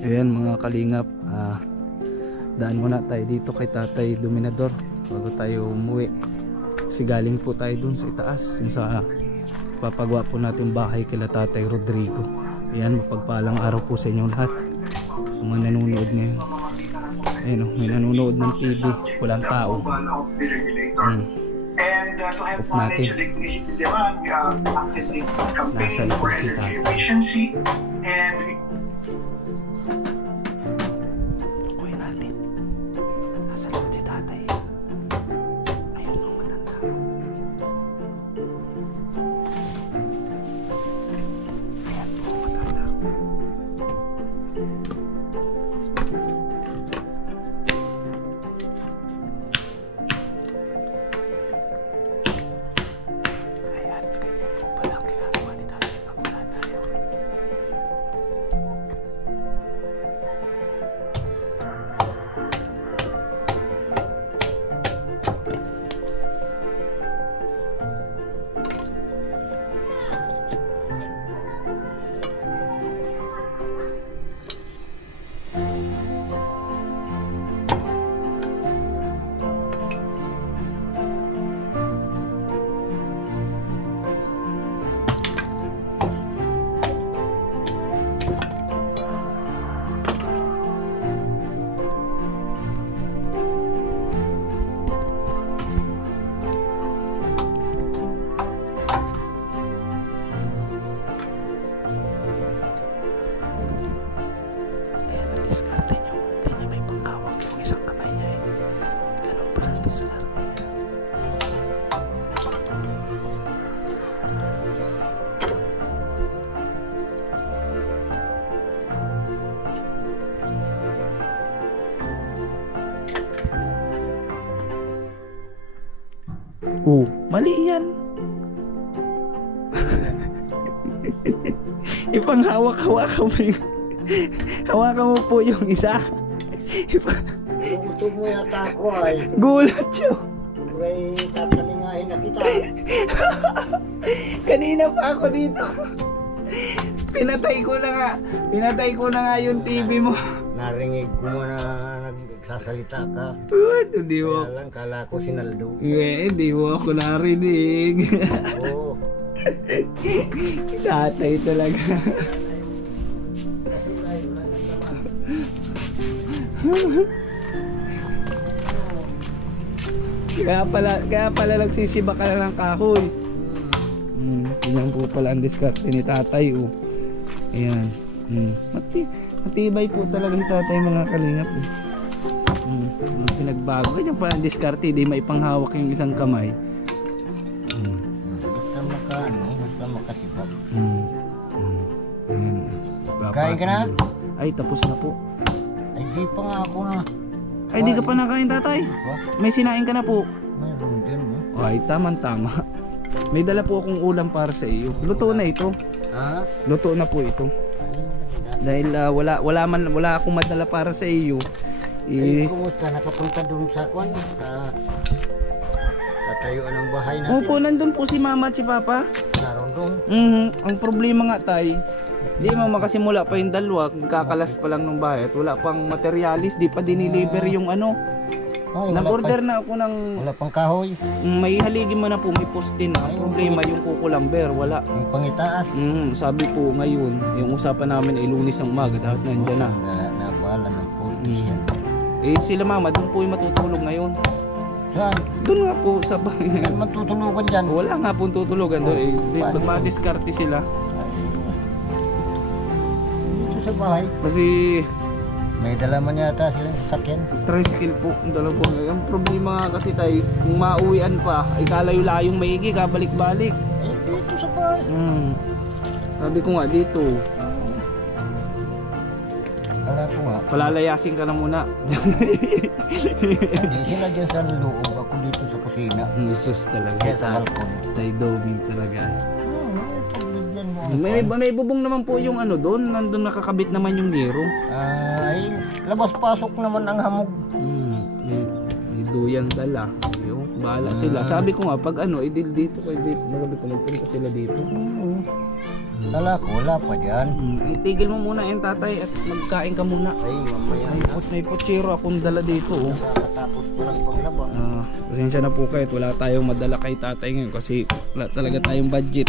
Ayan mga kalingap, daan muna tayo dito kay Tatay Dominador bago tayo umuwi. Kasi galing po tayo dun sa itaas, yung sa papagawa po natin bahay kila Tatay Rodrigo. Ayan, mapagpalang araw po sa inyong lahat, sa mga nanonood ngayon. Ayan, may nanonood ng TV, walang tao. Off natin. Nasa likod si Tatay. Tukuyin natin. Nasa likod si Tatay. Ayun ang matanda. Ayan po matanda. Ayan, ganyan po pala ang ginagawa ni Tatay pag wala tayo. Diskarte niya, hindi niya may panghawak yung isang kamay niya eh. Ganun pala ang diskarte niya. Mali yan. Ipanghawak-hawakan mo yung hawakan mo po yung isa. Gusto mo yata ako ay. Gulat siya. May tatalingahin na kita. Kanina pa ako dito. Pinatay ko na nga yung TV mo. Narinig ko mo na nagsasalita ka. Hindi mo. Kaya lang kala ko sinaldo. Hindi mo ako narinig. Oo. Tatay talaga. Kaya pala nagsisiba ka na ng kahoy. Yan po pala ang diskarte ni Tatay. Ayan. Matibay po talaga si Tatay mga kalingap. Pinagbago. Yan pala ang diskarte. Di maipanghawak yung isang kamay. Basta makasibak. Ayan. Kain ka na? Ay, tapos na po. Ay di pa nga ako na. Ay, di ka pa nakain Tatay. May sinain ka na po. Mayroon din mo. Ay, tama. May dala po akong ulam para sa iyo. Luto na ito. Ha? Luto na po ito. Dahil wala akong madala para sa iyo. Kumusta? Nakapunta dun sa kwan? Sa tatayuan ng bahay natin? Opo, nandun po si Mama at si Papa. Naroon dun? Ang problema nga Tay, di mo makasimula pa yung dalawa, kakalas pa lang ng bahay at wala pang materialis, di pa diniliver yung ano. Nag-order na ako ng... Wala pang kahoy? May haligi mo na po, may postin na. Ang problema yung kukulamber, wala. Yung pangitaas? Sabi po ngayon, yung usapan namin ay Lunes ang umaga, dapat nandiyan na. Nabahala ng politician. Sila Mama, doon po yung matutulog ngayon. Saan? Doon nga po sa bahay. Saan matutulugan dyan? Wala nga po tutulugan doon. Madiskarte sila. Dito sa bahay? Kasi may dala man yata silang sasakyan. tricycle po ang dalawa po. Ang problema nga kasi Tay, kung mauwian pa, ay kalayo-layong maigi, kabalik-balik. Eh, dito sa bahay. Sabi ko nga dito. Kala ko nga. Palalayasin ka na muna. Hindi sila dyan sa loob. Ako dito sa kusina. Jesus talaga. Kaya sa balkon. Tay Dobby talaga. Pagbigyan mo. May bubong naman po yung ano doon. Nandun nakakabit naman yung gero. Ay, labas-pasok naman ang hamog. May duyan dala. Yung bahala sila. Sabi ko nga pag ano, idil dito kay dito. Magabi ko magpunta sila dito. Kala ko, wala pa dyan. Ay, tigil mo muna yung tatay at magkain ka muna. Ay, mamaya na. May putsiro akong dala dito oh. Nakatapos ko lang paglaba. Pasensya na po kayo, wala tayong madala kay tatay ngayon kasi wala talaga tayong budget.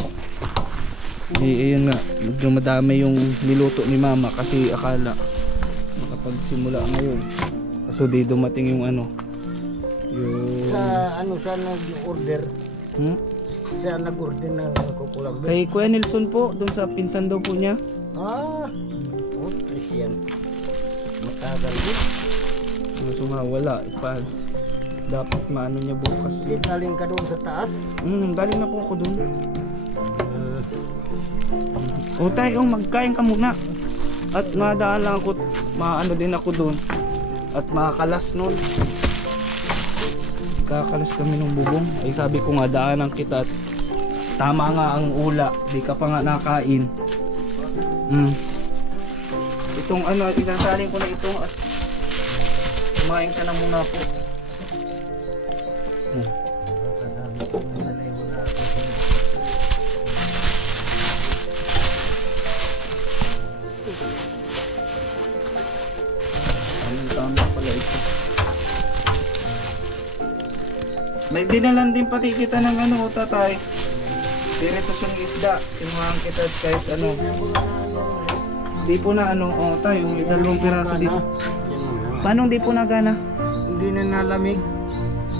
Ayun nga, medyo madami yung niluto ni mama kasi akala makapagsimula ngayon. Kaso di dumating yung ano. Yung... Sa nag-order? Siya nag-order ng kukulang doon. Kay Kuya Nelson po, doon sa pinsan daw po niya. Yan. Matagal din. So nga wala, dapat maano niya bukas. Galing ka doon sa taas? Galing na po ako doon. O tayo, magkain ka muna. At madaan lang ako, maano din ako doon. At makakalas nun. Kakalas kami ng bubong. Ay sabi ko nga, daanan kita. Tama nga ang ula, di ka pa nga nakain. Itong ano, isasalin ko na ito at kumain ka na muna po. Tama pala ito. May dinalan din pati kita ng ano, tatay. Dito sa isda, sinuhaan kita kahit ano. Di po na ano, tayo, may 2 piraso dito. Paano di po nagana? Hindi na nalamig.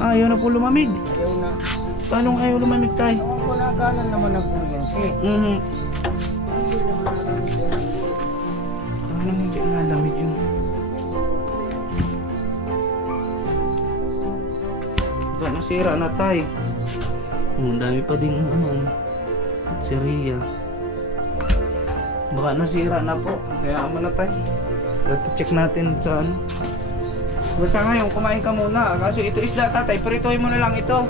Ayaw na po lumamig. Ayaw na. Paano ayaw lumamig tayo? Nagana naman ang kuryente. Paano hindi nalamig yun? Baka nasira na tayo. Ang dami pa din ano, Syria. Baka nasira na po. Kaya ama na tayo. Check natin sa ano. Basta ngayon, kumain ka muna. Kaso ito isda tatay, pritohin mo na lang ito.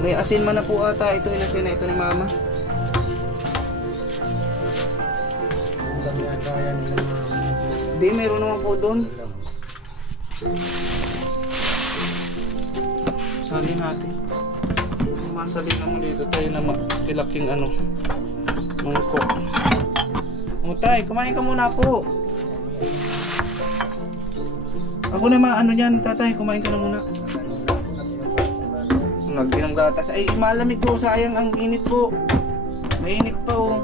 May asin man na po ata. Ito inasin na ito ni mama. Di, meron naman po doon. Salin natin. Masalin naman dito tayo na makilaking ano, mungko. Tay, kumain ka muna po. Ako na maano yan, tatay, kumain ka na muna. Nagpinang gatas. Ay, malamig po, sayang ang init po. Mainit pa oh.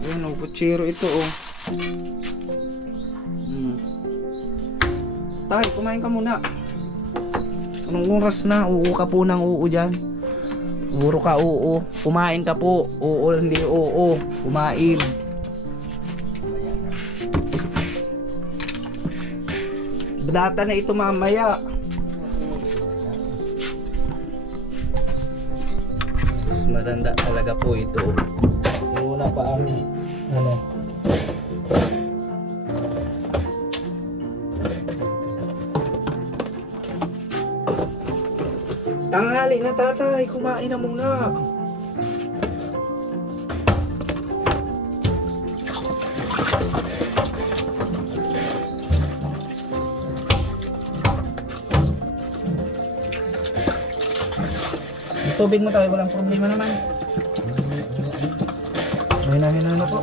Ayun oh, putsiro ito oh. Tay, kumain ka muna. Anong oras na? Oo ka po ng oo dyan. Puro ka oo. Kumain ka po. Oo, hindi oo. Kumain. Data na ito mamaya. Maganda talaga po ito. Una pa ang ano. Tanghali na tatay, kumain na muna. Tubig mo tayo, walang problema naman. Hina-hina na po.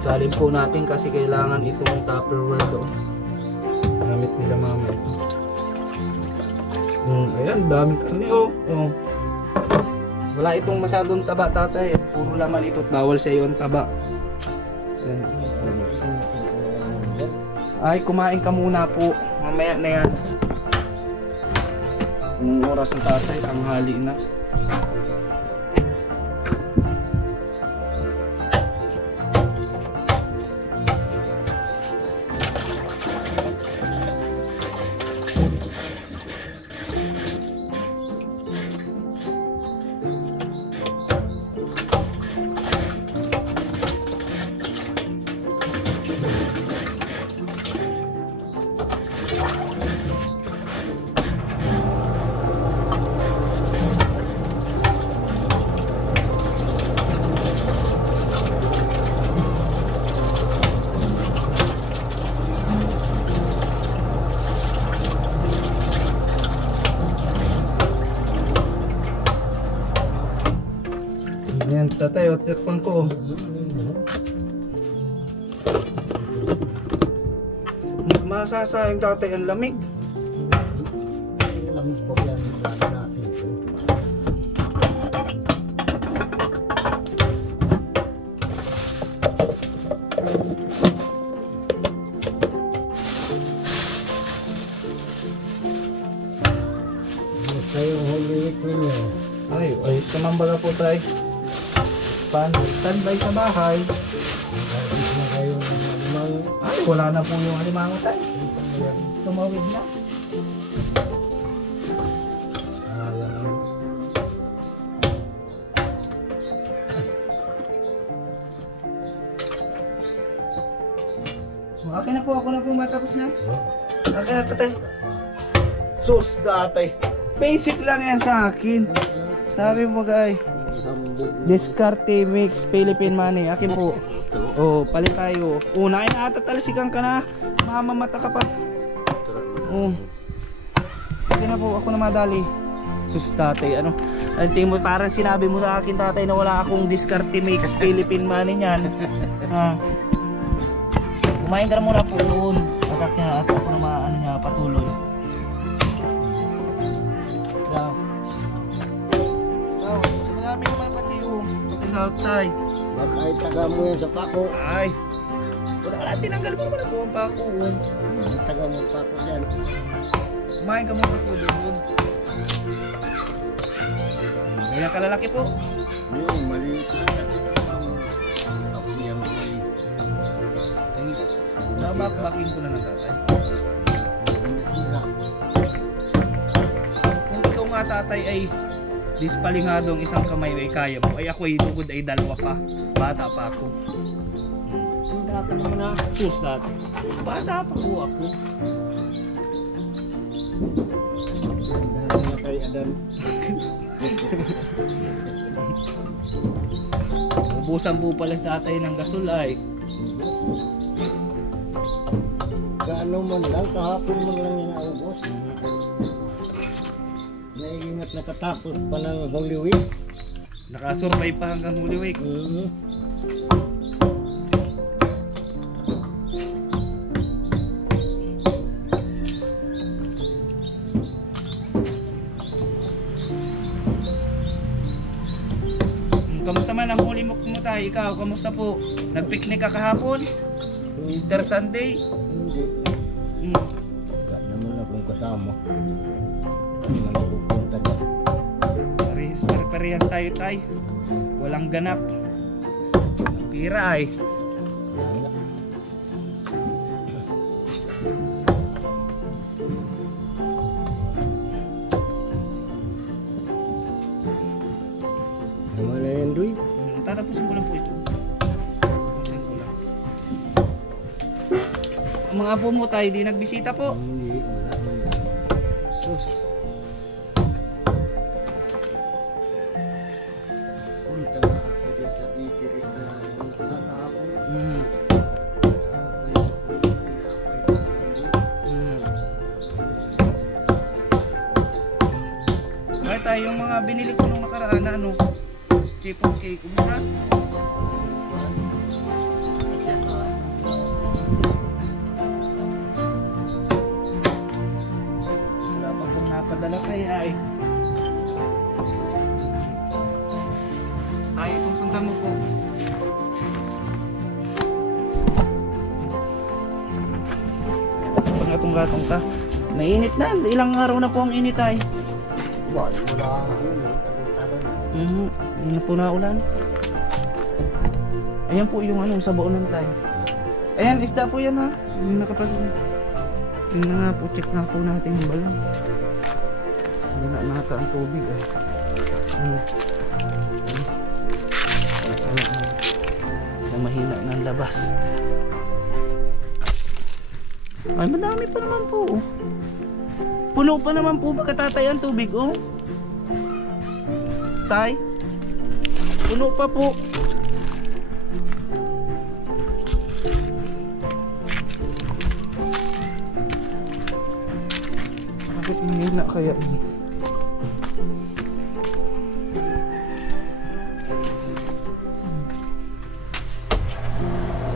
Salin po natin kasi kailangan itong Tupperware doon. Gamit nila mama. Ayan, dami kami oh. Wala itong masyadong taba tatay. Puro laman ito at bawal sa iyo ang taba. Ayan. Ay, kumain ka muna po. Mamaya na yan. Anong oras ng tatay? Tanghali na. water pan ko. Masasayang tatay ang lamig. Lamig pa yan natin ito. Basta yung Holy Week ninyo. Ay, tumambala po tayo. Standby sa bahay. Nagkakit na kayo ng alimang. Ay, wala na po yung alimango tayo. Tumawid na. Okay na po, ako na po matapos na. Okay na tatay. Sus, datay. Basic lang yan sa akin. Sabi mo guys, Discarte mix Philippine money. Akin po. Oh, palit tayo. Una ay natatalsikan ka na. Mamamata ka pa. Oh. Sige na po, ako na madali. Sus, tatay, ano? Anting mo, parang sinabi mo sa akin, tatay, na wala akong Discarte mix Philippine money niyan. Ha? Kumain ka na muna po doon. At ako na maano niya, patuloy. Yan. Oh, marami naman pati yung pati sa outside. Bakit taga mo yan sa pako? Ay. Wala, tinanggal mo naman ako ang pako. Taga mo pako dyan. Kumain ka muna po doon. Ganyan kalalaki po. Maliit na. Ako yan ko ay. Nabakbakin ko na ng tatay. Kung ikaw nga tatay ay dispalingadong isang kamay ay kaya mo, ay ako ay tugod ay dalawa pa. Bata pa ako. Bata pa naman na. Sus natin. Bata pa po ako. Ubusan po pala tatay ng gasol ay. Kaano man lang, kahapon man lang yung naubos. Naiingat nakatapos pa ng Holy Week. Nakasurvive pa hanggang Holy Week. Kamusta man ang huli mo tayo? Ikaw, kamusta po? Nag-picnic ka kahapon? Easter Sunday? Hindi. Wala naman akong kasama. Hindi naman ako punta dyan. Parehas tayo tay. Walang ganap. Ang pira ay. Wala nga. Naman na yan, Duy. Tatapusin ko lang po ito. Tatapusin ko lang. Ang mga apo mo tayo di nagbisita po. Hindi, wala man yan. Sus. Punta nga ako dyan sa bakery sa kahapon. Bakit tayo yung mga binili ko nung nakaraan na ano? Chipon cake. Kumusta? Wala pa pong napadala kay ay. Ay, itong sundan mo po. Pangatong-gatong ka. Mainit na. Ilang araw na po ang init ay. Wala tagal-tagal. Hindi na po naulan. Ayan po yung ano, sa baunan tayo. Ayan, isda po yan ha. Yung nakapasin. Yun na nga po, check na po natin yung balon. Hindi na nata ang tubig ay. Na mahina ng labas. Ay, madami pa naman po. Puno pa naman po ba katatay ang tubig oh? Tay? Puno pa po. Bakit mahina kaya?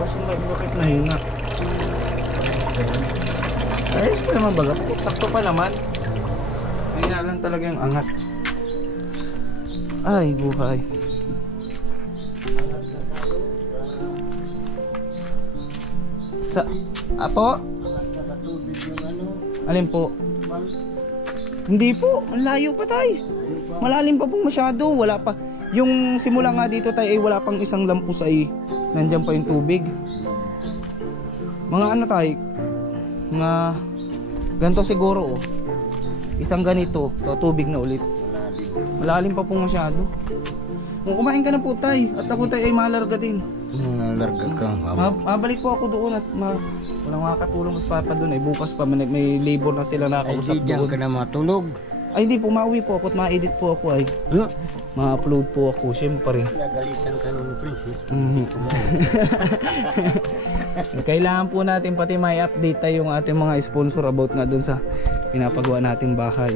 Kaso bakit nahinga? Ayos pa naman baga. Sakto pa naman. Mahina lang talaga yung angat. Ay, buhay. Apo? Sa tubig yung ano. Alin po? Hindi po, ang layo pa tay. Malalim pa po masyado, wala pa. Yung simula nga dito tay ay wala pang isang lampos ay nandiyan pa yung tubig. Mga ano tay? Mga ganito siguro oh. Isang ganito, tubig na ulit. Malalim pa po masyado. Kung kumain ka na po tay, at ako tay ay malarga din. Larga ka. Mabalik po ako doon at walang makakatulong sa papa doon ay bukas pa may labor na sila nakausap doon. Ay, diyan ka na matulog. Ay hindi po, mauwi po ako at ma-edit po ako ay. Ma-upload po ako, syempre. Nagalitan ka nun, Princess. Kailangan po natin pati may update tayo yung ating mga sponsor about nga doon sa pinapagawa nating bahay.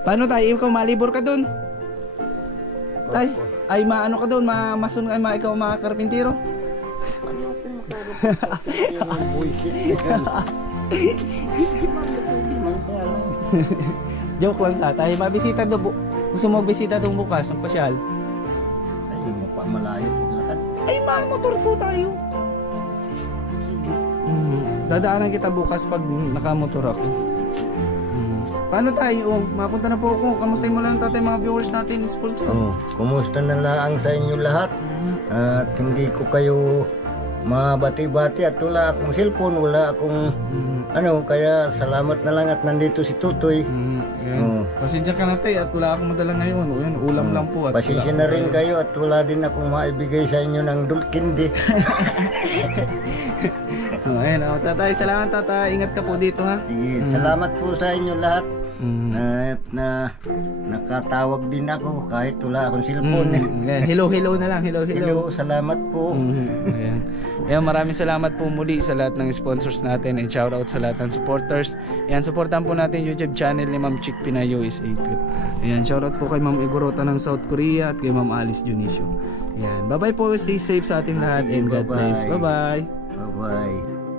Paano tayo? Ikaw malibor ka doon? Tay, ay maano ka doon? Masun ay ikaw mga karpintero? Joke lang tatay, mabisita doon. Gusto mo bisita doon bukas ng pasyal? Ay, malayo paglakad. Ay, motor po tayo. Dadaanan kita bukas pag nakamotor ako. Paano tayo? Mapunta na po ako. Kamusta mo lang tatay mga viewers natin? Kumusta na lang sa inyo lahat? At hindi ko kayo mabati-bati at wala akong cellphone, wala akong kaya salamat na lang at nandito si Tutoy. Pasensya ka na tayo at wala akong madala ngayon. Ulam lang po. At pasensya na rin kayo at wala din akong maibigay sa inyo ng dulkindi. Tatay, salamat tatay. Ingat ka po dito ha. Sige, salamat po sa inyo lahat. Na nakatawag din ako kahit wala akong cellphone. Hello na lang. Hello, salamat po. Ayan, maraming salamat po muli sa lahat ng sponsors natin and shoutout sa lahat ng supporters. Ayan, supportan po natin YouTube channel ni Ma'am Chick Pinay USA. Ayan, shoutout po kay Ma'am Igorota ng South Korea at kay Ma'am Alice Junicio. Ayan, bye bye po, stay safe sa ating lahat and God bless. Bye bye. Bye bye.